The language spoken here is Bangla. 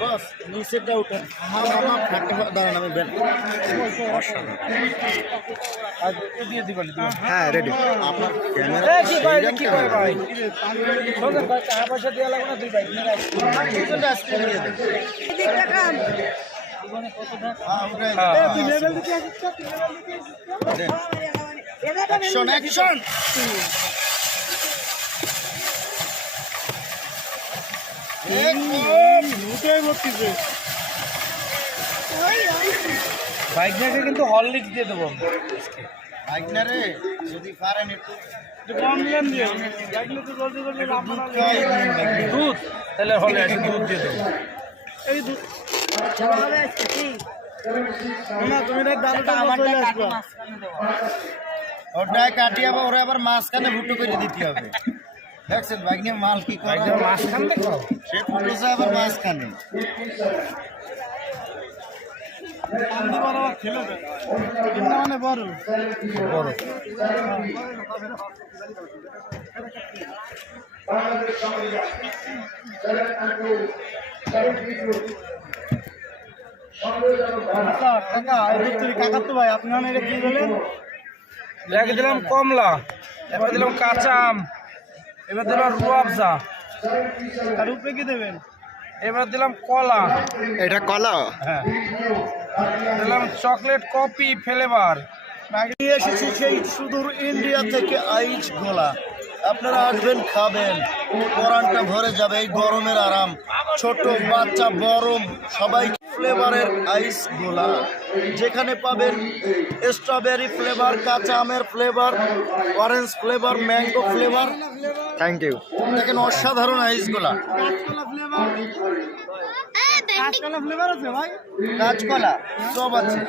বস নিচেরটা উঠেন। দাঁড়ান আমি বেন দিয়ে দিবেন হ্যাঁ রেডি। আপনার ক্যামেরা কি কয় কি কয় ভাই শোনেন ভাই টাকা পয়সা দেওয়া লাগবে না দুই ভাই অ্যাকশন অ্যাকশন বাইকটাকে কিন্তু হরলিক্স দিয়ে দেবো বাইক না রে যদি পারেন একটু দুধ তাহলে হলে দুধ দিয়ে দেবো এই দুধ ওটাই কাটিয়ে ওরা আবার মাঝখানে ভুট্টো করে দিতে হবে। দেখছেন বাইক নিয়ে মাল কি করে মাঝখান দেখো সে ফুটেছে আবার মাঝখানে। মানে বড় বড় কাকাতো ভাই আপনি এটা কি বলেন? এক দিলাম কমলা, এবার দিলাম কাঁচা আম, এবার দিলাম রুয়াবজা, আর উপরে কি দেবেন? এবার দিলাম কলা, এটা কলা। হ্যাঁ দিলাম চকলেট কফি ফ্লেভার। নিয়ে এসেছি সেই সুদূর ইন্ডিয়া থেকে আইস গোলা। আপনারা আসবেন খাবেন, পরানটা ভরে যাবে। এই গরমের আরাম, ছোট বাচ্চা বড় সবাই ফ্লেভারের আইস গোলা, যেখানে পাবেন স্ট্রবেরি ফ্লেভার, কাঁচা আমের flavour, orange flavour, mango flavour. Thank you. দেখেন অসাধারণ আইস গোলা। কাঁচকলা সব আছে।